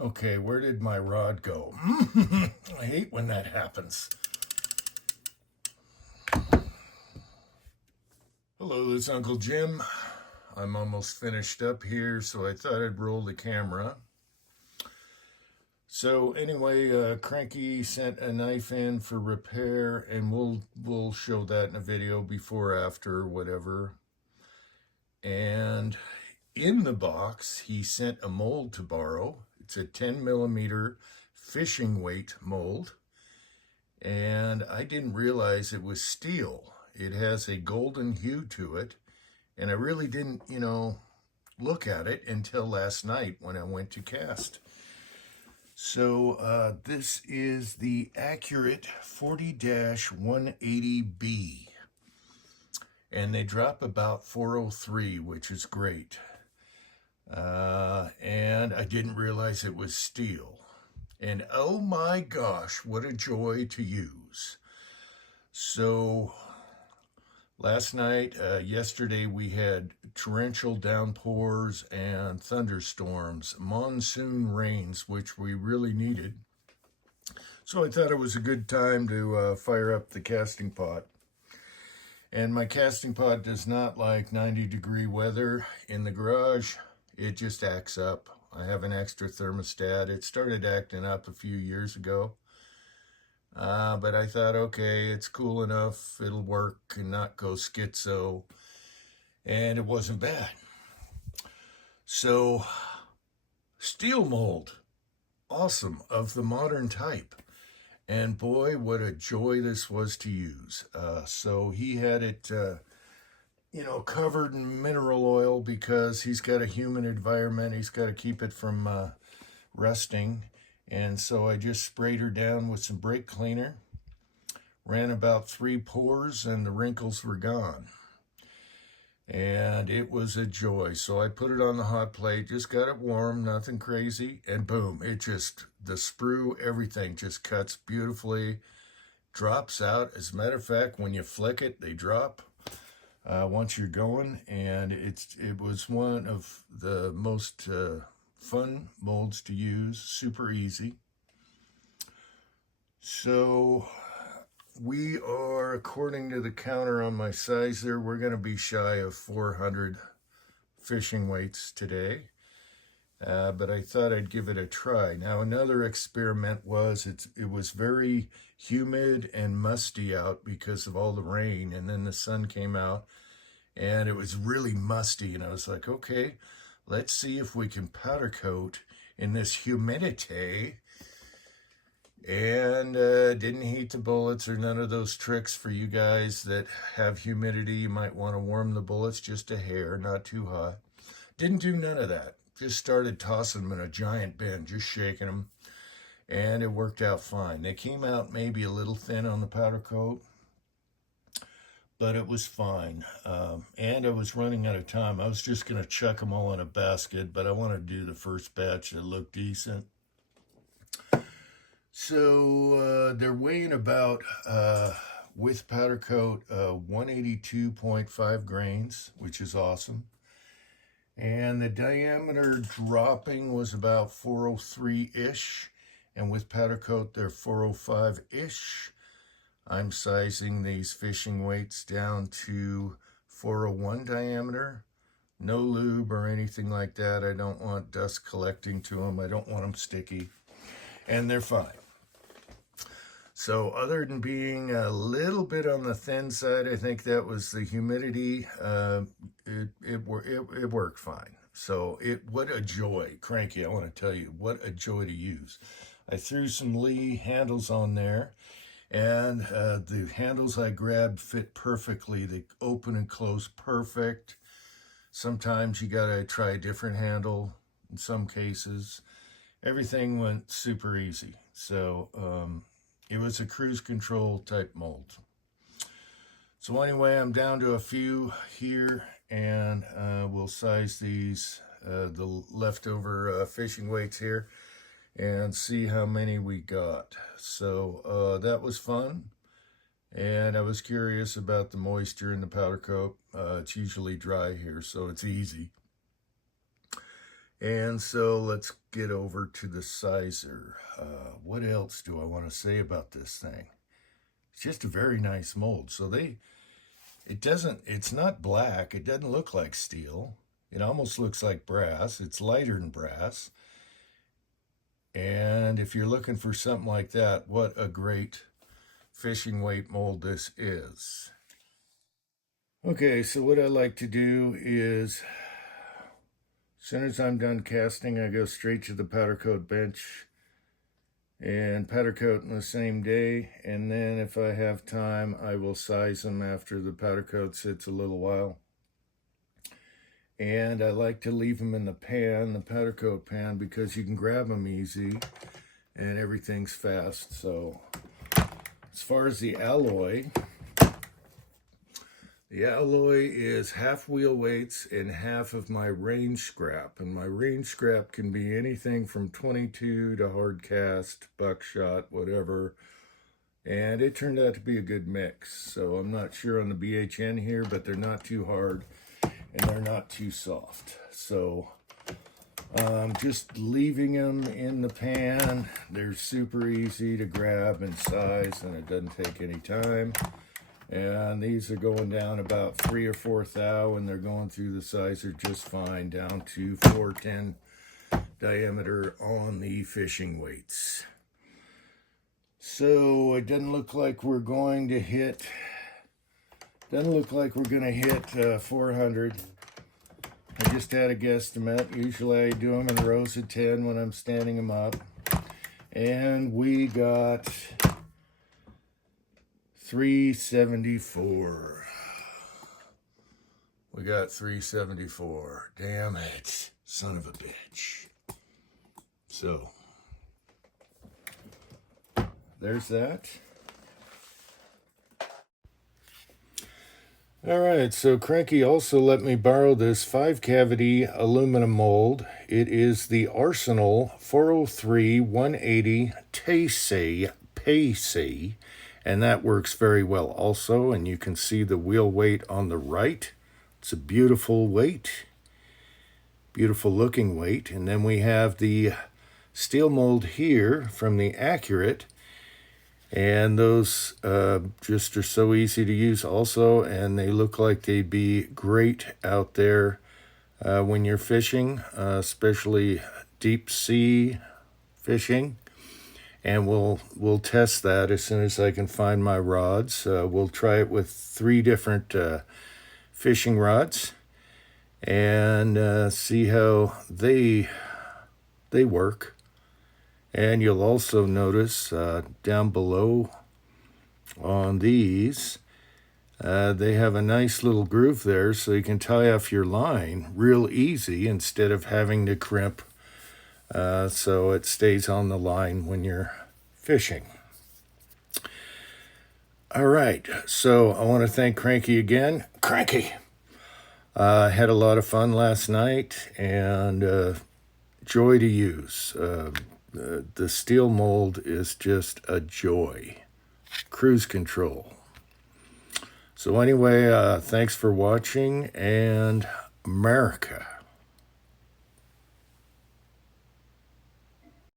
Okay, where did my rod go? I hate when that happens. Hello, this is Uncle Jim. I'm almost finished up here, so I thought I'd roll the camera. So anyway, Cranky sent a knife in for repair, and we'll show that in a video before, after, whatever. And in the box, he sent a mold to borrow. It's a 10 millimeter fishing weight mold. And I didn't realize it was steel. It has a golden hue to it. And I really didn't, look at it until last night when I went to cast. So this is the Accurate 40-180B. And they drop about 403, which is great. And I didn't realize it was steel. And oh my gosh, what a joy to use. So last night, yesterday, we had torrential downpours and thunderstorms, monsoon rains, which we really needed. So I thought it was a good time to fire up the casting pot. And my casting pot does not like 90-degree weather in the garage. It just acts up. I have an extra thermostat. It started acting up a few years ago. But I thought, okay, it's cool enough. It'll work and not go schizo. And it wasn't bad. So, steel mold. Awesome. Of the modern type. And boy, what a joy this was to use. So he had it, covered in mineral oil because he's got a humid environment. He's got to keep it from rusting. And so I just sprayed her down with some brake cleaner. Ran about 3 pours and the wrinkles were gone. And it was a joy. So I put it on the hot plate, just got it warm, nothing crazy, and boom, the sprue, everything just cuts beautifully, drops out. As a matter of fact, when you flick it, they drop once you're going, and it was one of the most fun molds to use, super easy. So we are, according to the counter on my sizer, we're going to be shy of 400 fishing weights today. But I thought I'd give it a try. Now, another experiment was it was very humid and musty out because of all the rain, and then the sun came out, and it was really musty, and I was like, okay, let's see if we can powder coat in this humidity. And didn't heat the bullets or none of those tricks for you guys that have humidity. You might want to warm the bullets just a hair, not too hot. Didn't do none of that. Just started tossing them in a giant bin, just shaking them. And it worked out fine. They came out maybe a little thin on the powder coat, but it was fine. And I was running out of time. I was just going to chuck them all in a basket, but I wanted to do the first batch that looked decent. So they're weighing about, with powder coat, 182.5 grains, which is awesome. And the diameter dropping was about 403-ish. And with powder coat, they're 405-ish. I'm sizing these fishing weights down to 401 diameter. No lube or anything like that. I don't want dust collecting to them. I don't want them sticky. And they're fine. So other than being a little bit on the thin side, I think that was the humidity. It worked fine. So what a joy. Cranky, I want to tell you, what a joy to use. I threw some Lee handles on there, and the handles I grabbed fit perfectly. They open and close perfect. Sometimes you got to try a different handle in some cases. Everything went super easy. So it was a cruise control type mold. So anyway, I'm down to a few here, and we'll size these, the leftover fishing weights here, and see how many we got. So that was fun, and I was curious about the moisture in the powder coat. It's usually dry here, so it's easy. And so let's get over to the sizer. What else do I want to say about this thing? It's just a very nice mold. So it's not black. It doesn't look like steel. It almost looks like brass. It's lighter than brass. And if you're looking for something like that, what a great fishing weight mold this is. Okay, so what I like to do is, as soon as I'm done casting, I go straight to the powder coat bench and powder coat in the same day. And then if I have time, I will size them after the powder coat sits a little while. And I like to leave them in the pan, the powder coat pan, because you can grab them easy and everything's fast. So as far as the alloy is half wheel weights and half of my range scrap. And my range scrap can be anything from 22 to hard cast, buckshot, whatever. And it turned out to be a good mix. So I'm not sure on the BHN here, but they're not too hard and they're not too soft. So just leaving them in the pan. They're super easy to grab and size, and it doesn't take any time. And these are going down about 3 or 4 thou, and they're going through the sizer just fine, down to 410 diameter on the fishing weights. So it doesn't look like we're going to hit 400. I just had a guesstimate. Usually I do them in rows of 10 when I'm standing them up. And we got 374. We got 374. Damn it. Son of a bitch. So, there's that. All right, so Cranky also let me borrow this 5-cavity aluminum mold. It is the Arsenal 403-180 Pace, and that works very well also, and you can see the wheel weight on the right. It's a beautiful weight, beautiful looking weight. And then we have the steel mold here from the Accurate. And those just are so easy to use also, and they look like they'd be great out there when you're fishing, especially deep sea fishing. And we'll test that as soon as I can find my rods. We'll try it with 3 different fishing rods and see how they work. And you'll also notice down below on these, they have a nice little groove there so you can tie off your line real easy instead of having to crimp, so it stays on the line when you're fishing. All right, so I want to thank Cranky again. Cranky! Had a lot of fun last night and joy to use. The steel mold is just a joy. Cruise control. So anyway, thanks for watching, and America.